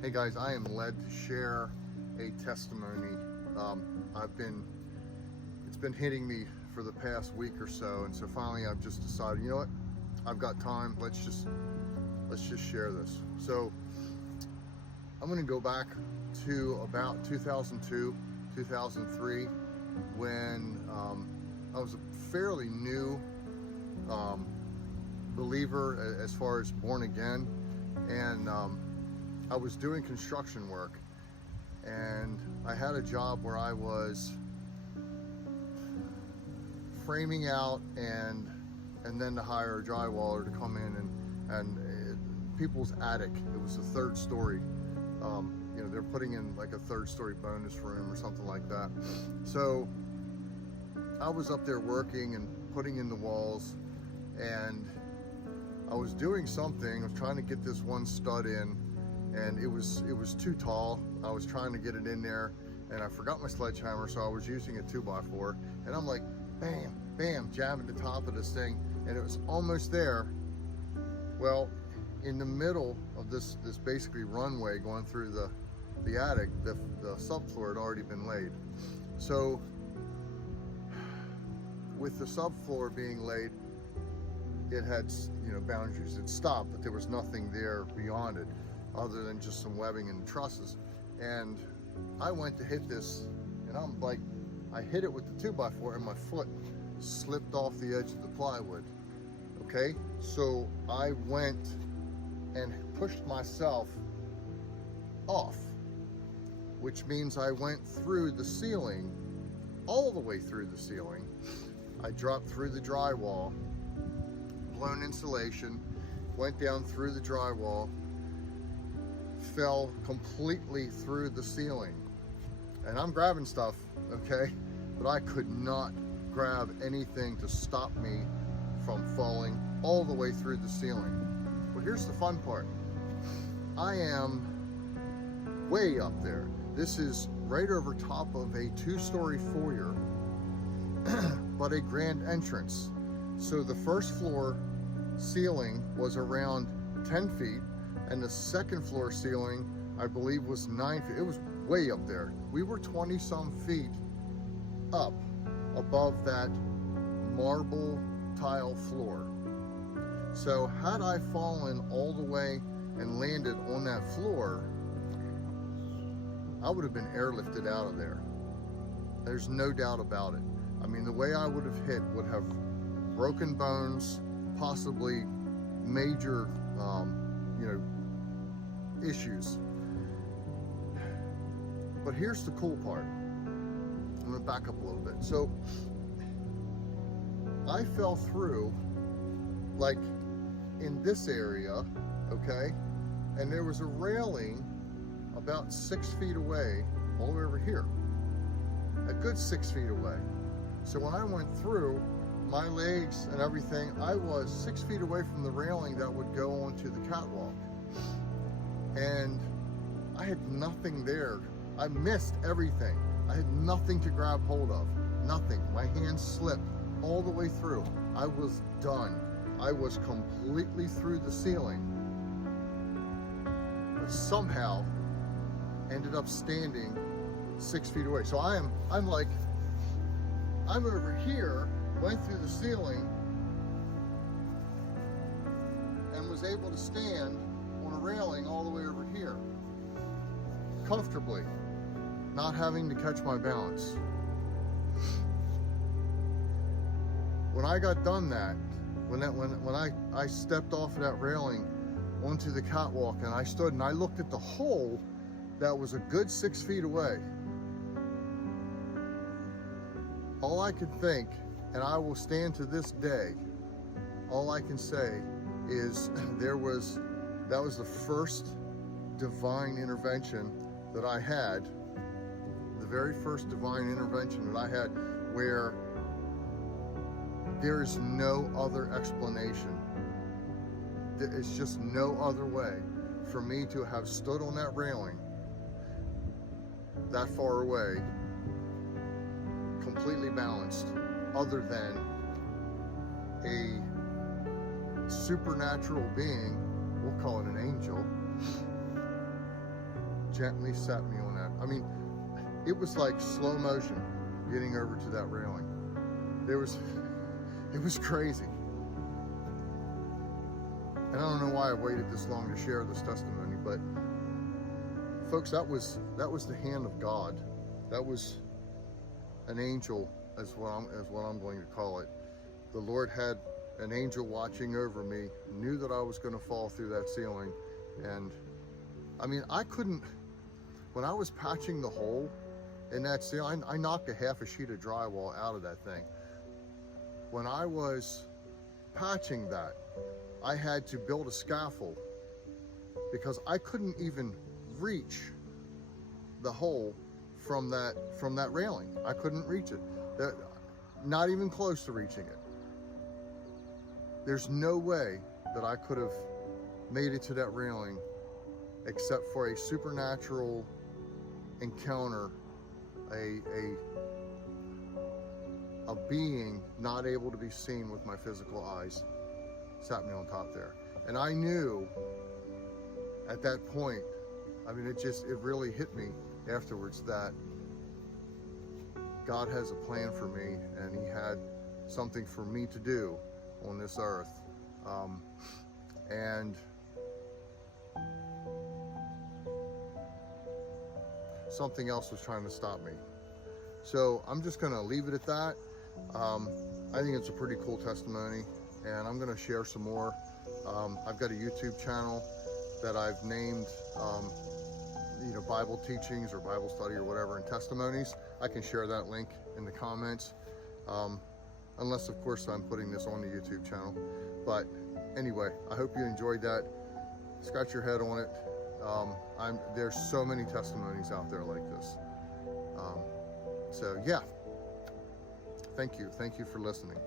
Hey guys, I am led to share a testimony. It's been hitting me for the past week or so, and so finally I've just decided, you know what? I've got time. Let's just share this. So I'm going to go back to about 2002, 2003, when I was a fairly new believer as far as born again, and I was doing construction work, and I had a job where I was framing out and then to hire a drywaller to come in and people's attic. It was a third story. They're putting in like a third story bonus room or something like that. So I was up there working and putting in the walls, and I was doing something. I was trying to get this one stud in, and it was too tall. I was trying to get it in there, and I forgot my sledgehammer, so I was using a 2x4, and I'm like, bam, bam, jabbing the top of this thing, and it was almost there. Well, in the middle of this basically runway going through the attic, the subfloor had already been laid. So with the subfloor being laid, it had, boundaries. It stopped, but there was nothing there beyond it other than just some webbing and trusses. And I went to hit this, and I'm like, I hit it with the 2x4, and my foot slipped off the edge of the plywood. Okay, so I went and pushed myself off, which means I went through the ceiling, all the way through the ceiling. I dropped through the drywall, blown insulation, went down through the drywall, fell completely through the ceiling. And I'm grabbing stuff, okay? But I could not grab anything to stop me from falling all the way through the ceiling. Well, here's the fun part. I am way up there. This is right over top of a 2-story foyer, but a grand entrance. So the first floor ceiling was around 10 feet, and the second floor ceiling, I believe, was 9 feet. It was way up there. We were 20 some feet up above that marble tile floor. So had I fallen all the way and landed on that floor, I would have been airlifted out of there. There's no doubt about it. I mean, the way I would have hit would have broken bones, possibly major, issues. But here's the cool part. I'm gonna back up a little bit. So I fell through like in this area, okay? And there was a railing about 6 feet away, all the way over here, a good 6 feet away. So when I went through, my legs and everything, I was 6 feet away from the railing that would go onto the catwalk. And I had nothing there. I missed everything. I had nothing to grab hold of, nothing. My hands slipped all the way through. I was done. I was completely through the ceiling, but somehow ended up standing 6 feet away. So I'm over here, went through the ceiling, and was able to stand on a railing all the way over here, comfortably, not having to catch my balance. When I got done that, when I stepped off of that railing onto the catwalk, and I stood and I looked at the hole that was a good 6 feet away, all I could think, and I will stand to this day, all I can say is that was the first divine intervention that I had, the very first divine intervention that I had, where there is no other explanation. It's just no other way for me to have stood on that railing that far away, completely balanced, other than a supernatural being, we'll call it an angel, gently set me on that. I mean, it was like slow motion getting over to that railing. It was crazy. And I don't know why I waited this long to share this testimony, but folks, that was the hand of God. That was an angel, as what I'm going to call it. The Lord had an angel watching over me, knew that I was going to fall through that ceiling. And I mean, I couldn't, when I was patching the hole in that ceiling, I knocked a half a sheet of drywall out of that thing. When I was patching that, I had to build a scaffold because I couldn't even reach the hole from that railing. I couldn't reach it. Not even close to reaching it. There's no way that I could have made it to that railing except for a supernatural encounter, a being not able to be seen with my physical eyes sat me on top there. And I knew at that point, I mean, it really hit me afterwards that God has a plan for me, and he had something for me to do on this earth. And something else was trying to stop me. So I'm just gonna leave it at that. I think it's a pretty cool testimony, and I'm gonna share some more. I've got a YouTube channel that I've named Bible teachings or Bible study or whatever, and testimonies. I can share that link in the comments, unless of course I'm putting this on the YouTube channel. But anyway, I hope you enjoyed that. Scratch your head on it. There's so many testimonies out there like this. So yeah, thank you for listening.